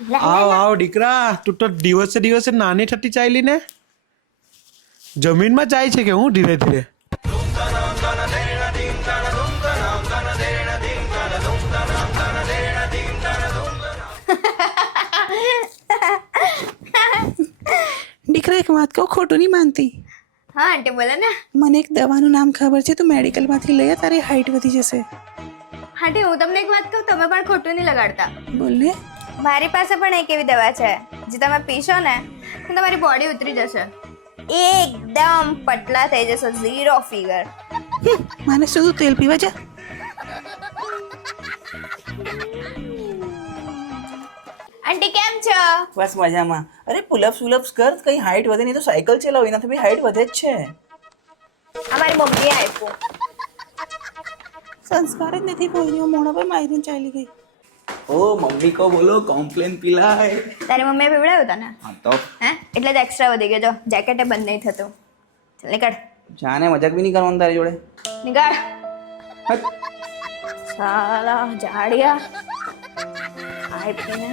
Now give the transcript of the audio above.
આવ દીકરા, તું તો દિવસે દિવસે નાની થતી ચાલી ને. જમીનમાં જાય છે કે હું ધીરે ધીરે. દીકરા એક વાત કહું, ખોટું નહીં માનતી. હા આંટી બોલે ને. મને એક દવાનું નામ ખબર છે, તું મેડિકલમાંથી લઈ તારી હાઈટ વધી જશે. આંટી હું તમને એક વાત કહું, તમે પણ ખોટું નહીં લગાડતા. બોલ ને. મારી પાસે પણ એક એવી દવા છે જે તમે પીશો ને તો તમારી બોડી ઉતરી જશે, એકદમ પતલા થઈ જશો, 0 ફિગર. મને શું તું તેલ પીવા જા. આંટી કેમ છો? બસ મજામાં. અરે પુલઅપ્સ કર, કઈ હાઈટ વધે નહીં તો સાયકલ ચલાવ, એનાથી બી હાઈટ વધે જ છે. અમારી મમ્મીએ આપ્યું. સંસ્કાર જ નથી કોઈ, મોઢા પર મારીને ચાલી ગઈ. ઓ મમ્મી કો બોલો કોમ્પ્લેન પીલાય. તારી મમ્મીએ પીવડાવ્યું તને? હા તો હે એટલે જ એક્સ્ટ્રા વધી ગયો. જો જેકેટે બંધ નહીં થતું. ચાલ નીકળ. જાને મજાક બી નહીં કરવાનું તારી જોડે. નીકળ. હટ. સાલા જાડિયા. ખાઈ પીને